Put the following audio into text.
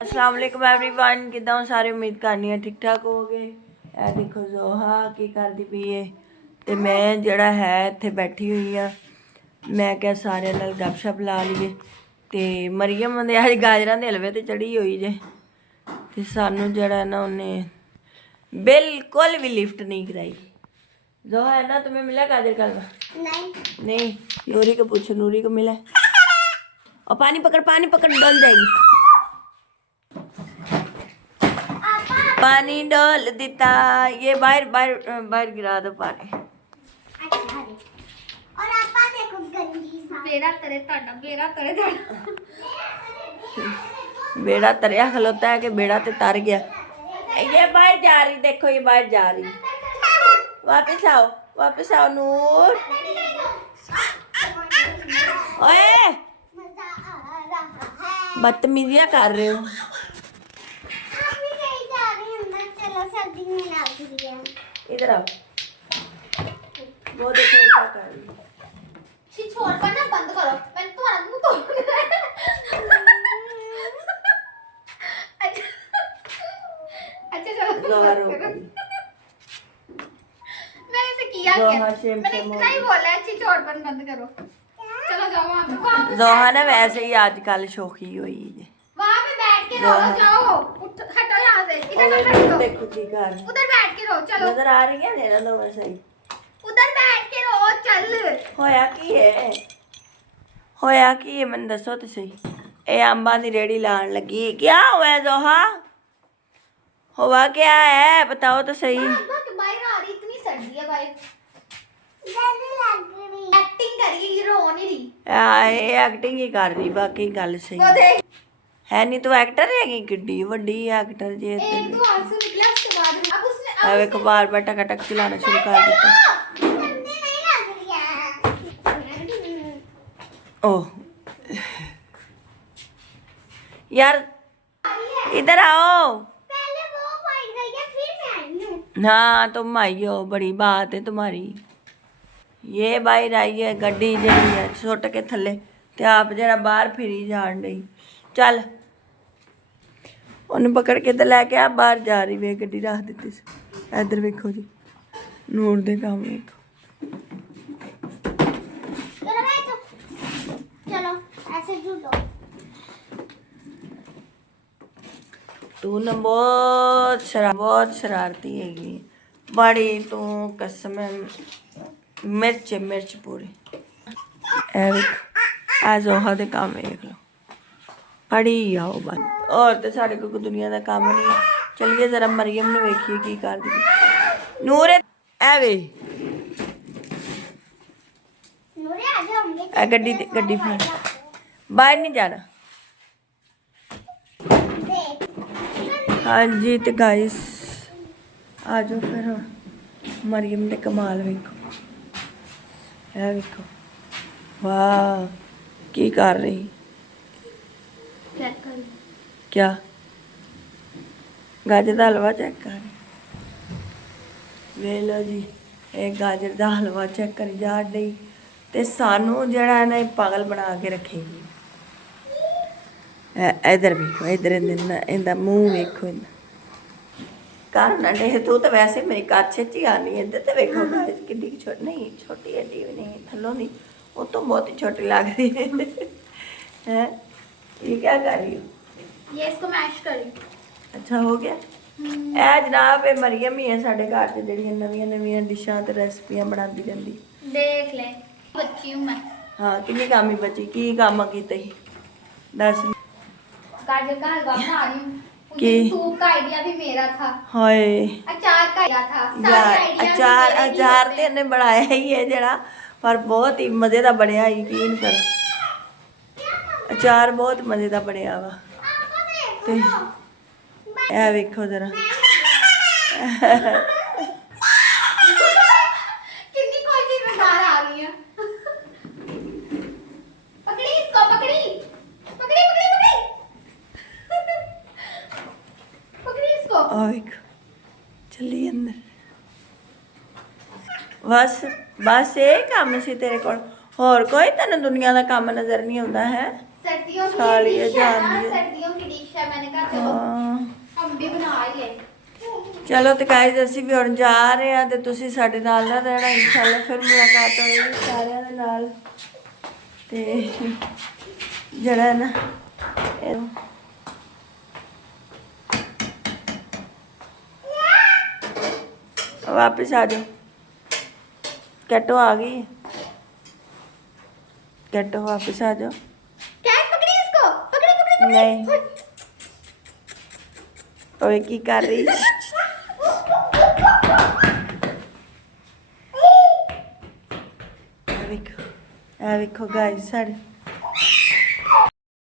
अस्सलाम वालेकुम एवरीवन किदा हो सारे उम्मीद करनी है ठीक ठाक हो गए। ए देखो जोहा की करदी पई है ते मैं जड़ा है इत्थे बैठी हुई हाँ। मैं क्या सारे नाल गपशप ला लीए ते मरियम दे अज गाजरां दे हलवे ते चढ़ी हुई जे ते सानू जड़ा ना उन्हें बिल्कुल भी लिफ्ट नहीं कराई। जोहा है ना तुम्हें मिला गाजर का हलवा? नहीं नूरी को पूछो, नूरी को मिला? और पानी पकड़ डल जाएगी। पानी डाल देता ये बाहर बाहर बाहर गिरा दो पानी। और आपा देखो गंदी सा बेड़ा तरे ताड़ा बेड़ा तरया खलोता है कि बेड़ा ते तर गया। ये बाहर जा रही, देखो ये बाहर जा रही। वापस आओ नूर। ओए मजा आ रहा है। बदतमीजियां कर रहे हो। सर्दी में लग रही है। इधर आओ, वो देखो क्या कर रही है। छोड़ कर ना बंद करो, मैं तुम्हारा मुंह तोड़ूंगा। अच्छा चलो मैंने इसे किया क्या? मैंने इतना ही बोला है छोड़ पर बंद करो। चलो जाओ वहाँ पे। जोहा ना वैसे ही आजकल शौकी हुई है। वहाँ पे बैठ के रहो, जाओ हटो यहाँ से, इधर मत बैठो। देखो की कर उधर बैठ के रहो, चलो नजर आ रही है मेरा तो वैसे ही। उधर बैठ के रहो, चल। होया की है मैंने दसो तो सही। ए अंबा दी रेड़ी लान लगी, क्या हुआ जोहा? हुआ क्या है बताओ तो सही। बाहर आ रही, इतनी सर्दी है बाहर। एक्टिंग कर रही है, रो नहीं रही। ये एक्टिंग ही कर रही, बाकी गल सही वो देख है नहीं। तू एक्टर है किड्डी वड्डी एक्टर जे। एक दो आंसू निकले उसके बाद अब उसने अब एक बार बार टक चलाना शुरू कर दिया। गंदे नहीं लग रही है। ओह यार इधर आओ। पहले वो पहुंच गई है, फिर मैं आई हूं। हाँ तुम आई हो, बड़ी बात है तुम्हारी। ये बाहर आई है गड्डी जड़ी है सुट के थले ते आप जरा बाहर फिरी जान डई। चल उन्हें पकड़ के तो लैके आ बाहर जा रही वे गड्डी रख दी सी। इधर वेखो जी नूर दे काम वेखो। चलो बैठो, चलो ऐसे झूलो। तू ना बहुत शरारती हैगी बड़ी। तू कसम मिर्च पूरी। ए वेख आ जोहा दे काम वेख लो, पड़ी आओ बस। और तो साढ़े को दुनिया का काम नहीं। चलिए जरा मरियम ने वेखिए की कर दी। नूर एवे नूरे आ जाओ, हम ए गड्डी फड़, बाहर नहीं जाना। हाँ जी तो गाइस आ जाओ फिर हुण मरियम ने कमाल वेखो। है वेखो वाह की कर रही। चेक कर क्या गाजर का हलवा चेक कर। वे लो जी एक गाजर का हलवा चेक करी जा रही ते सानू जड़ा है ना पागल बना के रखेगी। इधर वेखो, इधर इंदा मुंह वेखो। कर ना डे तू तो वैसे मेरी काछे च ही आनी है। इधर तो वेखो गाइस किड्डी छोटी नहीं, छोटी एडी भी नहीं, थल्लों नहीं, वो तो बहुत ही छोटी लग रही है। ये क्या कर रही हो? ये इसको मैश करी। अच्छा हो गया। ए जनाब ये मरियम ही है साढ़े घर से जड़ियां नवीं डिशां ते रेसिपियां बनाती रहंदी। देख ले बच्ची हूं मैं। हाँ किन्नी कामी बची की काम कीते ही दस। गाजर का हलवा बना रही हूं। कि सूप का आइडिया भी मेरा था। हाय अचार का आइडिया था। सारे आइडियाज अचार ते ने बनाया ही है जड़ा पर बहुत ही मजे का बनया। यकीन कर अचार बहुत मजे का बनया वा। ते ए वेखो जरा कितनी कोशिश में बाहर आ रही है। पकड़ी इसको, पकड़ी पकड़ी इसको। आ वेखो चली अंदर। बस ये काम सी तेरे को, होर कोई तेन दुनिया का काम नजर नहीं आता है? सर्दियों की साली डिश है ना, जान दी। सर्दियों की डिश है। मैंने कहा चलो ਹਾਂ हम भी बना ही ले। ਚਲੋ ਤੇ ਗਾਇਜ਼ ਅਸੀਂ ਵੀ ਹੁਣ ਜਾ ਰਹੇ ਆ ਤੇ ਤੁਸੀਂ ਸਾਡੇ ਨਾਲ ਨਾ ਰਹਿਣਾ ਇਨਸ਼ਾਅੱਲਾ ਫਿਰ ਮੁਲਾਕਾਤ ਹੋਏਗੀ ਸਾਰਿਆਂ ਦੇ ਨਾਲ ਤੇ ਜਿਹੜਾ ਹੈ ਨਾ ਇਹ वापस आ जाओ कैटो आ गई कैटो वापस आ जाओ कैट पकड़ी इसको, पकड़ी पकड़ी पकड़ी। नहीं ओए की कर रही देखो गाइस सारे